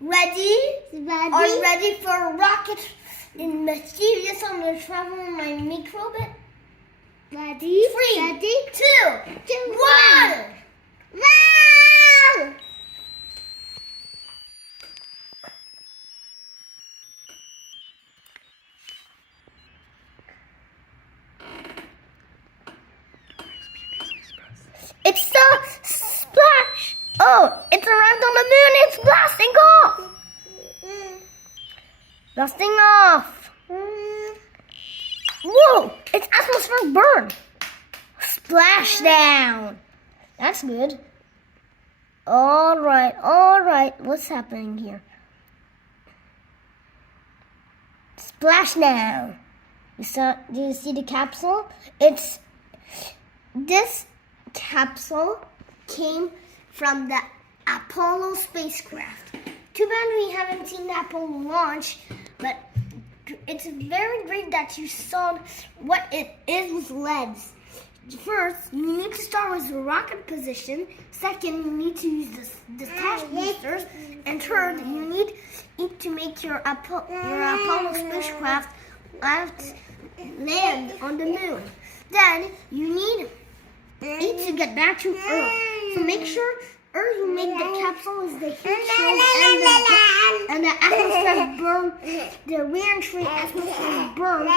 Ready? Are ready for a rocket in mysterious on the travel in my microbit? Ready? 3, 2, 1. Wow! It's the splash. Oh, it's arrived on the moon. It's blasting off. Blasting off. Whoa, it's atmospheric burn. Splashdown. That's good. All right. What's happening here? Splashdown. Do you see the capsule? This capsule came from the Apollo spacecraft. Too bad we haven't seen the Apollo launch, but it's very great that you saw what it is with LEDs. First, you need to start with the rocket position. Second, you need to use the test boosters. And third, you need to make your Apollo spacecraft land on the moon. Then, you need to get back to Earth. So make sure Earth you make the capsule is the heat shield and the atmospheric burn, the re-entry atmospheric burn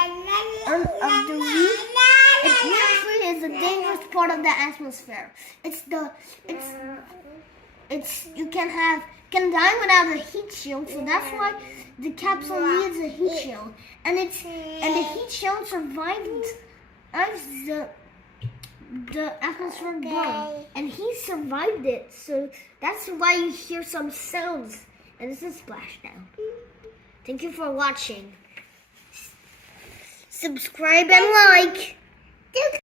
of the reef. Re-entry is the dangerous part of the atmosphere. You can die without a heat shield, so that's why the capsule needs a heat shield. And the heat shield survives the atmospheric burn, and he survived it, so that's why you hear some sounds. And this is Splashdown. Thank you for watching. Subscribe and like.